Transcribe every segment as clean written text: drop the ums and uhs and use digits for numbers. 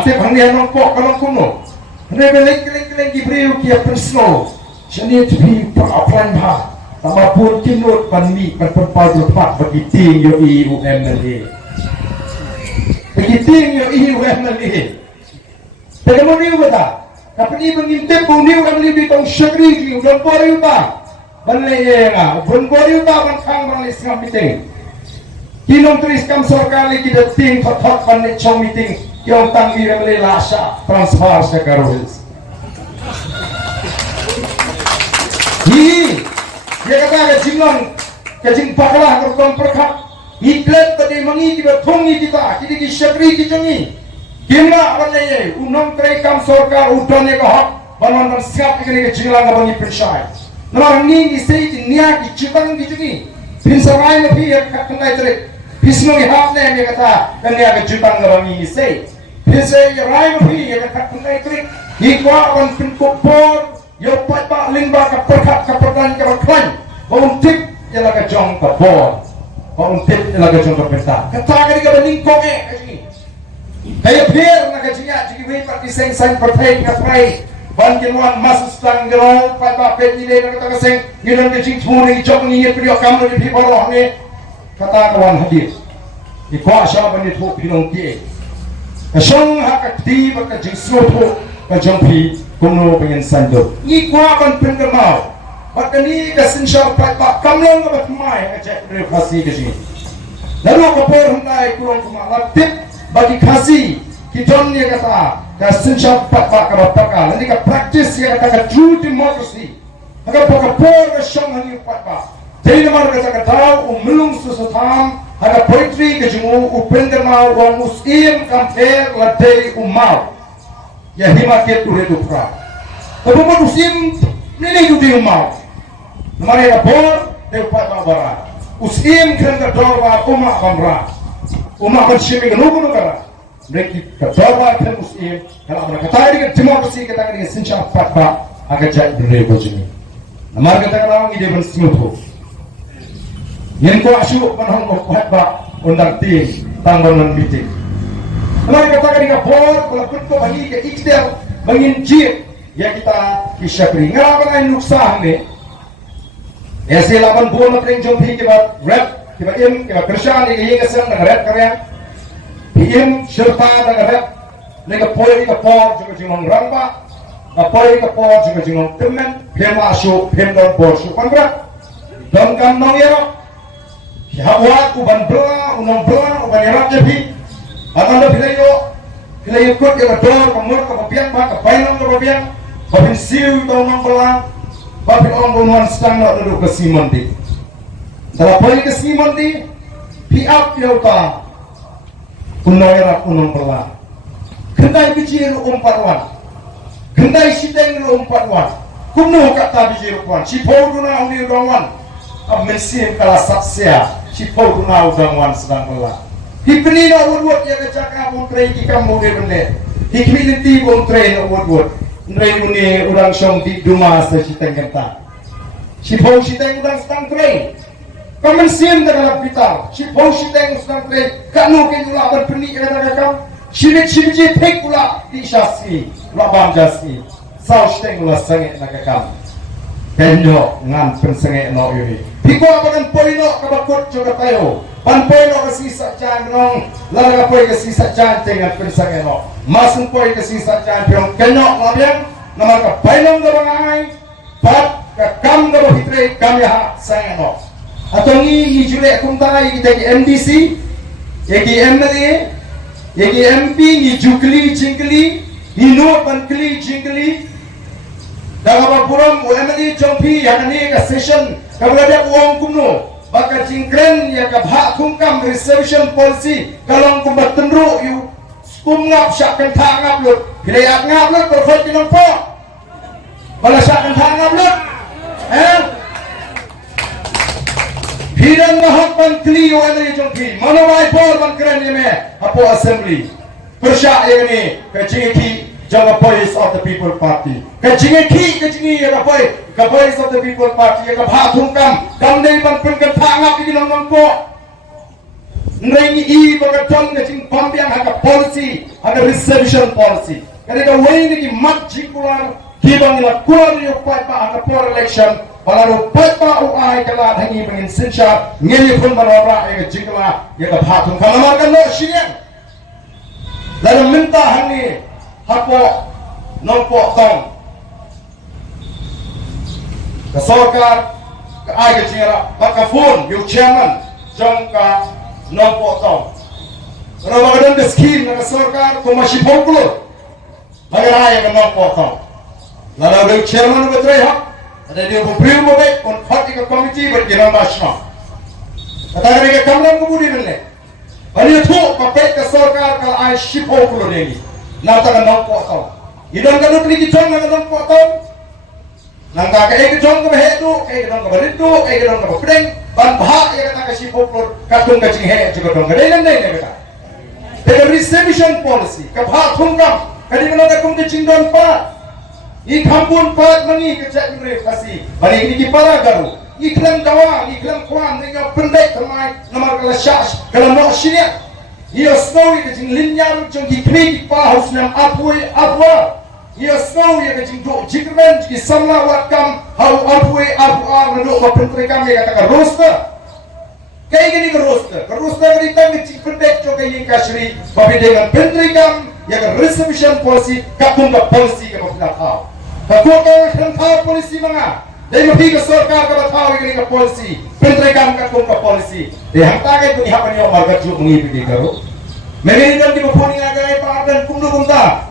Ante bangnya nongkok kalau kuno. Mereka lagi beriu kia personal. Jadi tu peran bah. Tambah pun kinut panmi panpau tempat bagi ting yo IUM nanti. Bagi ting yo IUM nanti. Bagaimana ni kata? Kapini mengintip bunyiu kami di tong syakri di ulang poriu ta. Banlei nga, ulang poriu ta bangkang banglei sengam meeting. Kinong tulis kam sorkali kita ting thot banlei chong meeting. Yang tanggi banlei lasa transfer sekarang. Dia kata kajing paklah kertom perkat iklat tadi mangi kita thongi kita kini syakri kita ni kena banlei unong trekam sorkar udane kahak banon siap kini kejilang abangi pensai namang ni istri niya kicipang gitu ni pinsarai lebih yang katungai terik pismo ihap na yang kata kanya kecipang abangi istri pinsai rai lebih yang katungai terik ikwa akan pinkopor yo pat limba ka perkat ka perdan ka klan untuk ialah ka jong ka bor untuk ialah ka jong ka pesta kata kali ka bening konge kaji kaya biar na ka jiya jigi we pat diseng sang pertai ka prai ban kinwan mas stang gero pat pa pet ni le ka ta seng ngiron ka jing thuni jong ni ye priyo kam ni phi boro ne kata kawan hadir ikwa sha ban ni tho pinong ki ka song ha ka ti ba ka jing sno tho ka jong phi kuno pengen sanjok ni kwa kan pengemau bakani kasin syar pat kamlong ka batmai ajak refasi ke sini lalu kapor hundai kurang kumalatip bagi kasi kiton ni kata kasin syar pat ka bataka nanti ka practice ya kata true democracy maka kapor ka syang hani pat jadi nomor kata kata melung susutam ada poetry ke jumu upengemau wa muslim kamper ladai umau ya himaket tu redu pra tapi musim ni tu di umau namanya kapor depat bara usim kan ka dorwa umma bamra umma kan shimi nugu nugara mereka ka dorwa kan usim kalau mereka tadi ke demokrasi kita kan sincha patba agak jat berde bojini namar kata kalau ide ben smutu yen ko asu panhong ko patba undang tim tanggongan meeting namar kata kan kapor kalau ko bagi ke ikhtiar bangin jip ya kita isyakri ngalaman nuksah ni ऐसे लाभन बोल मत रेंज जो भी के बाद रैप के बाद इन के बाद कृष्ण ने ये कैसे ना रैप करें इन शिल्पा ना रैप लेकिन पोई का पॉप जो जिंगों रंगबा का पोई का पॉप जो जिंगों तुमने फेमा शो फेम डॉट बोल शो पंद्रह दम काम नौयरो हवा को बन बला उन्हों बला उबन यराब जभी अगर फिर कुछ के बाद डोर का मुर्क का बबियन बात का पैनम का बबियन बबिन सील तो उन्हों बला Bapak orang sedang nak duduk ke Simonti. Dalam poin ke Simonti, piap dia utah, unoyrak unong perwan. Kendai biji umparwan, kendai siteng umparwan. Kuno kata biji umparwan. Cipau duna uni udangwan, mesin kala saksia. Cipau duna udangwan sedang perwan. Hikni na urut ya kecaka buntrei kita muda benda. Hikni nanti buntrei na urut. Nrei muni urang syong di duma sa siteng kenta. Sipau siteng urang sedang train. Kamensian dalam pitar. Sipau siteng sedang train. Kanu ke ula berpenik kata kakam. Sirik pek ula di syasi. Labang jasi. Sau siteng ula sengit na kakam. Kenyo ngan pensengit no yuri. Piko apakan poino kabakot juga tayo. Pan poino kasisa chan nong. Lalaga poi kasisa chan dengan pensengit no. Masuk poin ke sisa champion kenyok labian nama ka bailong ga bangai pat ka kam ga hitre kam ya sayano atau ni jule kumtai kita ki MDC ki MLA ki MP ni jukli jingkli ni no pankli jingkli daga puram MLA jompi ya ni ka session ka berada uang kumno baka jingkren ya ka bha kumkam reservation policy kalong kumbat tenru yu ngap syakan thang ngap lut pilih ngap lut perfect kinong po bala syakan thang ngap lut hidan mahak menteri UNRI jongki manawai por ban keren yeme apo assembly persya ini kecingki jaga voice of the people party kecingki ya voice of the people party ya bha thungkam kam dei ban pun kan thang ngap kinong po Nrengi I bagaton ke jing pampiang haka policy, haka reservation policy. Ketika wayne ki mat jikular kibang ila kular yo paipa haka por election, balaru paipa u ai kala thangi bangin sinsha ngeli pun barora ya jikla ya ka phatung khamar kan no shinian. Lalu minta hani hapo nompo tong. Kesorkar ke ai ke jingara bakafun yo chairman jongka nompo tong. Kalau bagaimana the scheme na kesorkar ko masih popular. Bagaimana yang nompo tong. Lalu yo chairman betre ha. Ada dia berpriu mo be on party ka committee berkira nasional. Kata mereka kamran kebudi nelle. Bani tu pakai kesorkar kalau ai ship popular ni. Nata ka nompo tong. Idon ka nukli ki chong ka nompo tong. Nangka kayak gedong ke behedu, kayak gedong ke beridu, kayak gedong ke bedeng, ban bahak ya kata kasih populor, katung kacing he juga dong kedai nendai ne kata. Dengan reservation policy, kabah tungkam, kadi mana tak kum kacing don pa, I kampun pa mangi kecak mereka kasih, bani ini kipara garu, iklan kawan, iklan kawan, dengan pendek kemai, nama kalau syas, kalau nak syirik, ia snowy kacing linyar, jeng kikri pa harus nam apua. Ia snow ya kecing do jikren ki samla wakam hau apue apuar nado bapentri kami kata roster kayak gini ke roster kita kecing pendek coba yang kasri tapi dengan pentri kam ya ke reservation policy kapung ke policy ke bapila tahu kapung ke tahu polisi mana dari mapi ke sorkar ke tahu ini ke polisi pentri kam kapung ke polisi yang tak itu dihapan yang marga juk mengikuti karo mengingat di bapuni agai dan kumdu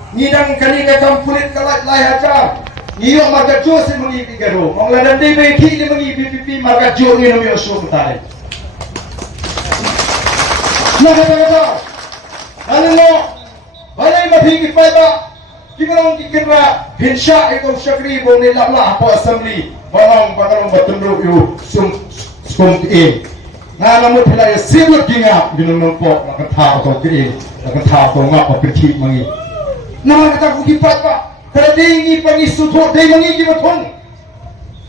Nidang kani kakam kulit kalat lai hajar. Iyo marga jo se mengi pigaro. Mongla dan debe ki ni mengi pipi marga jo ni nomi osu betare. Nah kata. Anu no. Balai mapi ki pada. Kibarong dikira hinsya eko syakri bo ni lablah po assembly. Balong batunduk yu sum in. Nah namun pila sibuk dingap di nompo nak tahu to kiri. Nak tahu to ngap perti mengi. Nama kata kuki pak, kalau tinggi pagi sutuk, dia mengi kita thong.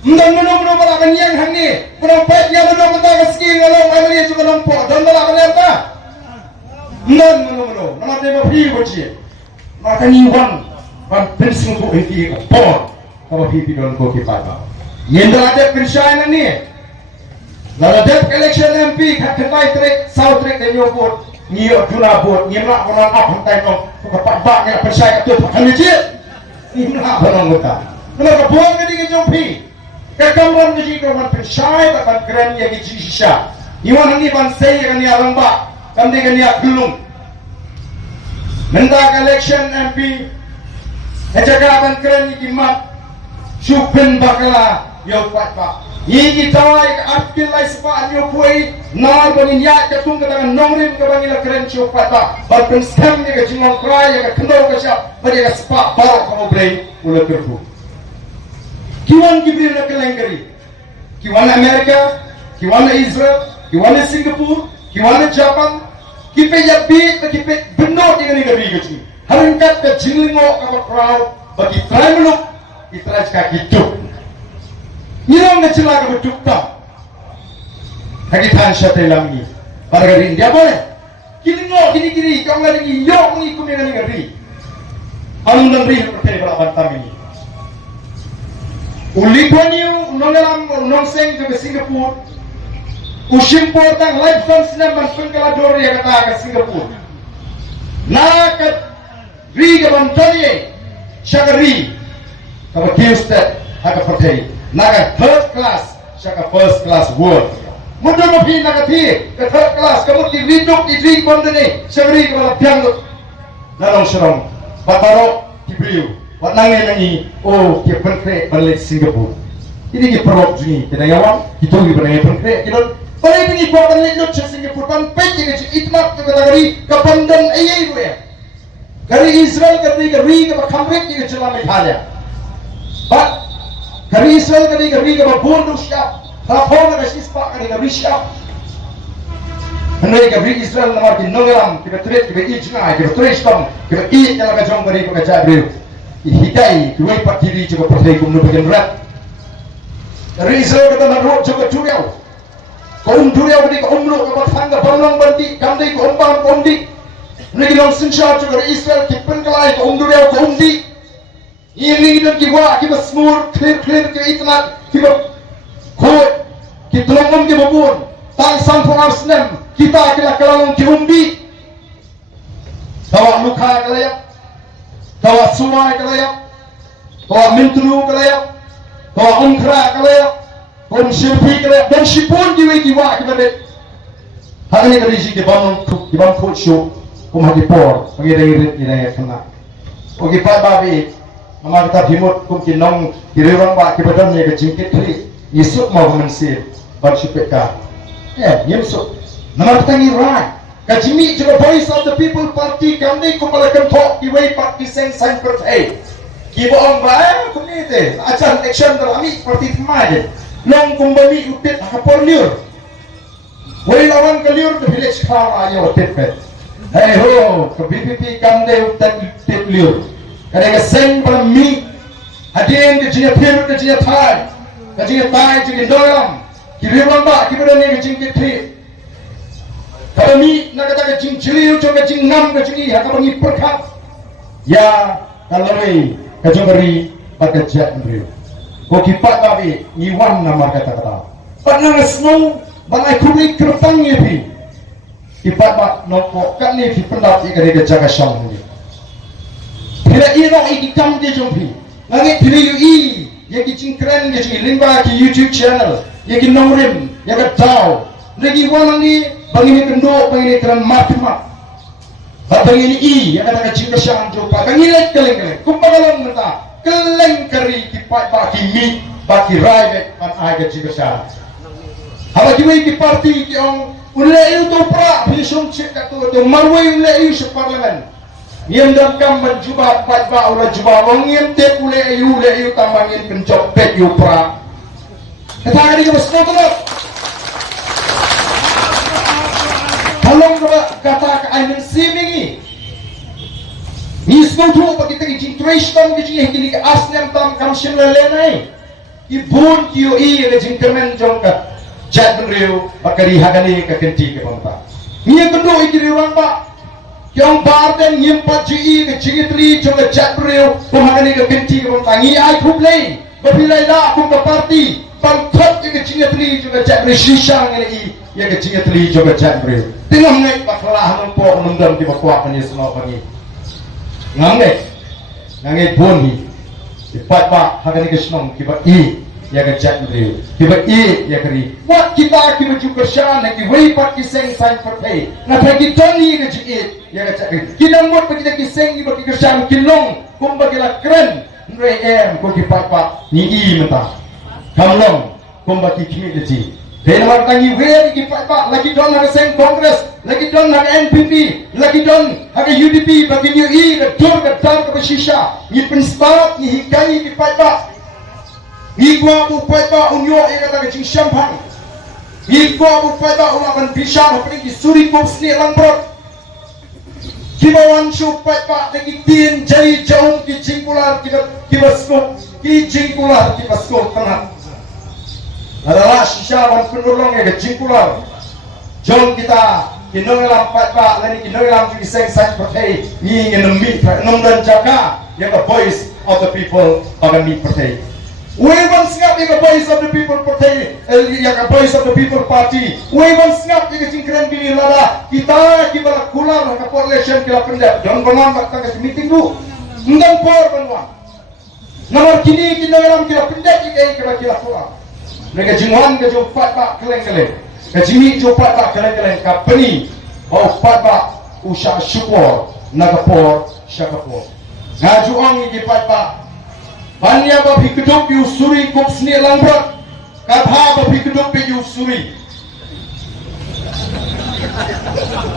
Mendang menung balakan yang hangi, penampak yang menung mentang ski ngalong amri juga nampak, dan balakan apa? Menung, nama dia mapi bocil. Maka niwan, ban pensing tu inti por, kalau pipi don kuki pak. Yang ada persyaratan ni, lalu ada election MP, ketai trek, south trek dan nyobot. Niyo juna bot, niyo nak orang apa hantai nong, kepak bak yang percaya tu pakai lecet, niyo nak orang muda. Nama kebuang ni kita jumpi, kekamran ni kita orang percaya takkan keren yang kita sisa. Iwan ni bansai kan ni alam bak, kan dia kan ni gelung. Mendak election MP, ejakaban keren ni kimat, syupen bakala yo pak. Ini tawai artikel lai sepa anyo puai nar bangin ya ketung ketangan nongrim ke bangin keren ciopat tak barpen scam ni ke jingong krai ya ke kendau ke siap bagi ke sepa barok kamu bray ulah kerbu kiwan gibril na kelengkeri kiwan Amerika kiwan Israel kiwan Singapura kiwan Japan kipe ya bit kipe benot dengan negeri ke sini haringkat ke jinglingo ke crowd bagi try meluk itra kaki hidup Nirang na sila ka betukta. Hagitan siya tayo lang ni. Para garin dia boleh. Kilingo, kini-kiri, kau ngaring iyo, mengikum yang ngaring gari. Anong nang rin pertay para bantam ini. Ulipan niyo, unong seng ke Singapura. Usimpor tang life funds na mansun kalador yang kata ke Singapura. Nakat ri ke bantali, siya ka ri. Kapag Houston, haka pertay. Naga third class, siya first class world. Mundo mo pi naga ti ke third class, kamu ti ridok ti drink bonde ni, siya ri kala piang lo. Nanong serong, pataro ti beliau, wat nangai nangi, oh ki penkre balik Singapura. Ini ki perok juni, kedayawan, kita lagi penangai penkre, kita balik ini ko balik lo siya Singapura, pan peci ke itmak ke katagari, kapandan ayay lo ya. Kari Israel kari ke bakamrik ke celah Italia. But Kari Israel kari ke babundu siap, rapor ke sispak kari siap. Hendak kari Israel nama di nongelam, kita tret, kita ijna, kita trestom, kita i kalau ke jom kari ke jabril. Hidai, dua partiri juga percaya kumnu bagian berat. Kari Israel kata naruh juga curiau. Kau dunia beri kau umruk kau tangga banang bandi kandai kau umbang kau undi. Negi long sinsha juga Israel kipen kelai kau dunia kau undi. Ini dan kiwa kiba smur clear kiba itnat kiba kau kita longom kiba bun. Tang sampung arsnem kita kila kelalong kiumbi. Tawa luka kelayak, tawa sungai kelayak, tawa mintru kelayak, tawa ungkra kelayak. Kau sirpi kelayak dan sipun kiwa kiba det. Hari ini kerja di bangun food show, kau mati por, pengiring irit kena. Oke Pak Babi, nama kita dimut kum kinong kirewang Pak kiba dan ye kejingkit tri, Yusuf mau mensir, bersupeka. Yusuf, nama kita ngirai. Kajimi juga Voice of the People Party kami kumalakan talk kiway parti seng sang pertai. Kiba orang baik kumite, acan action dalam parti temai. Nong kumbami utit hapor liur. Wei lawan ke liur ke village car aja utit pet. Hey ho, ke BPP kamde utit liur. Kadang seng permi. Hadin ke jinya pir ke jinya thai. Ke jinya thai jinya doram. Kiri lamba kiba ni ke jing kitri. Kami nak kata ke jing ciliu ke jing nam ke jing ha kabangi perkat. Ya kaloi ke jongeri pakai jet beriu. Kau kipat babi, iwan nama kata-kata. Pernah snow, bangai kulit kerpang ye pi. Kipat bak nokok kan ni pi pendat ikan dia jaga syam ni. Bila iro ikam dia jompi, langit bila ui, ye kicing keren ye kicing limba ki YouTube channel, ye ki nomrim, ye ka tau. Lagi wan ni bangi ni kendo, bangi ni keren mat. Bangi ni i, ye kata kicing syam jompa, bangi lek keleng-keleng. Kumpagalam nata. Keleng keri kipat baki mi baki rai ban ai ke jibasa. Haba kiwai ki parti ki ong unle eu to pra bisum chek ka to marwai unle eu se parlimen. Yem dam kam menjuba pat ba ula juba wong yem te ule eu tambangin pencok pet eu pra. Kata kali ke besno to. Tolong kata ka ai men simingi. Nismo tu bagi kita jing trace tam ke jing hini ke asnem tam kam sim lenai. Ibun kiyo i ke jing kemen jong ka jat benriu bakari hagani ke kenti ke pampa. Ni kendo i kiriwan ba. Yang barden nyempat ji ke jing tri jong ke jat benriu pemagani ke kenti ke pampa. Ni ai kuplei bapilai da kum ke parti pangkot ke jing tri jong ke jat benriu shisang i ya ke jing tri jong ke jat benriu. Tengok ngai baklah nampo nundam di bakwa kan semua pagi. Ngangai boni ipat ba hagan ke snong kiba i ya ga jat beriu kiba i ya keri wat kita kiba juga shan ki wei pat ki seng san pertai na pagi tani ke ji ya ga jat kita mot pagi ki seng ki bagi ke shan kilong kum bagi la kren nre em ko ki pat ba ni i menta kamlong kum bagi kimi de ji den war tangi wei ki pat ba lagi don ha seng kongres lagi don ha NPP lagi don ha UDP bagi ni i ke dur ke dam ke shisha ni penstart ni hikai ki pat ba ni gua bu pat ba unyo e kata ke jing champagne ni gua bu pat ba umakan bisa ha ki suri ko sni lambrot kibawan shu pat ba lagi tin jari jauh ki jingkular ki basko ki jingkular ki basko tanah adalah shisha wan penolong ke jingkular jom kita kinong lam pat ba lani kinong lam ki seng sang pertai ni ngenemi nom dan jaka yang the voice of the people akan ni pertai wewan singap yang the voice of the people pertai yang the voice of the people party wewan singap yang jingkren bini lala kita kibala kular ka coalition kila pendek jangan konon bakta ke meeting du ndang por banwa nomor kini kinong lam kila pendek kila kular mereka jingwan ke jo pat ba keleng-keleng kajimi jo pat ba keleng-keleng ka peni bau pat ba usha syukur nagapor syakapor ngaju ong gi pat ba banya ba bhikdup yu suri kup sni langbrat katha ba bhikdup yu suri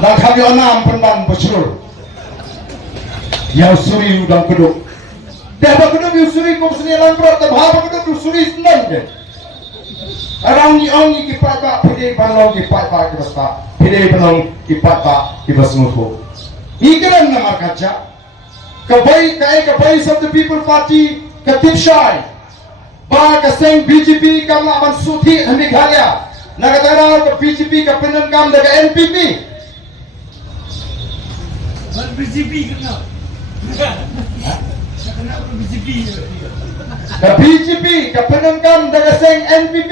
na khabi onam penban bocur ya suri udang keduk dah ba keduk yu suri kup sni langbrat ta ba keduk yu suri senang de arang ni ong ki pat ba pide panlong ki pat ba ki basta pide panlong ki pat ba ki basmuko ikaran namar kaca kabai kabai of the people party katip shai ba ka seng BJP kamla man suthi hami khalya nakataraw ka PGP ka pinangkam daga NPP. BCP kena. Kena BCP. Ka PGP ka pinangkam daga seng NPP.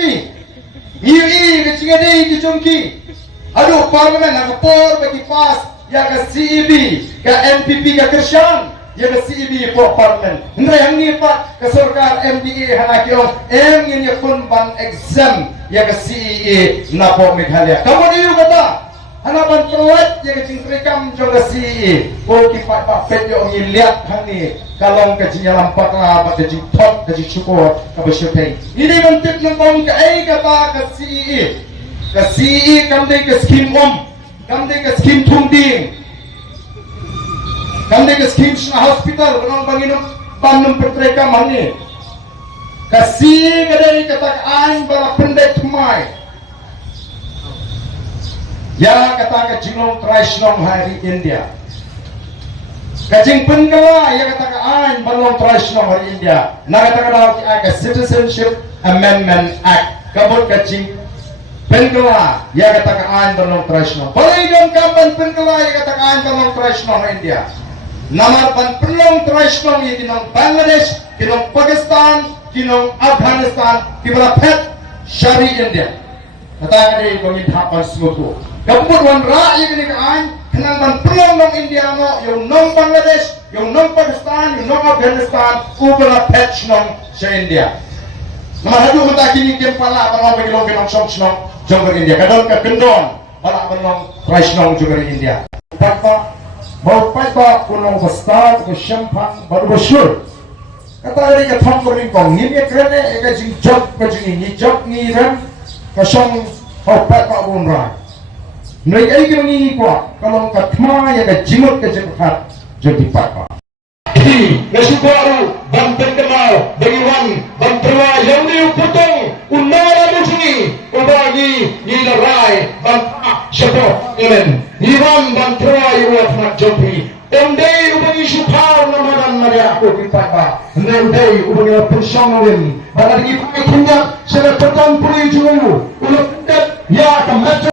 Iri ka cingadi ki jungki. Aduh parlimen nakapor bagi pas ya ka CEB ka NPP ka Krisyan. Ya ka CEB for parlimen. Hendra yang ni pak ka sarkar MDA hanakyo ini pun ban exam ya ka CEA na po Meghalaya. Kamu diyo kata hanapan peruat ya ka cingkrikam jong ka CEA. Ko kipat pak pet yo ngiliat hani kalong ka cinyalampak la ba ka cing top ka cing syukur ka bersyukur. Ini mentip ng kong ka ay kata ka CEA. Ka CEA kamde ka skim kamde ka skim tungding. Kamde ka skim sa hospital kanang banginom banum pertreka mani. Kasih kadai katakan bara pendek mai. Ya kata kajinong Traishnong hari India. Kajing penggala ya katakan balong Traishnong hari India. Nakatakan ada Citizenship Amendment Act. Kabut kajing penggala ya katakan balong Traishnong. Balikan kapan penggala ya katakan balong Traishnong India. Namar pan pelong Traishnong ya kinong Bangladesh, kinong Pakistan, kinong Afghanistan, kibra pet Syari India. Kata kali kami tapan semutu. Kemudian rakyat ini kan kenang ban pelong nong India no, yung nong Bangladesh, yung nong Pakistan, yung nong Afghanistan, kibra pet nong sa India. Namar hadu kata kini kempala balong bagi long kinong song nong jongger India. Kadon ka kendon balak balong Traishnong jongger India. Pakpa mau pakpa kunong basta ko syampang baru bersyur. Kata hari ka thong ko ring kong ni me krene ka jing job ka jing ni job ni ram ka song ho pakpa bun ra. Noi ai ke ngi ko kalong ka thma ya ka jimot ka jing khat jadi pakpa. Di nasubaru ban terkenal bagi wan ban terwa yang ni putong unara musni ubagi ni larai ban syapo amen. Iwan ban terwa yuat nak jopi. Ondei ubangi syukur namadan Maria aku dipapa. Ondei ubangi persongawin. Pada di pakai kinjak sila petang puri jungu. Ulo pendat ya ke metro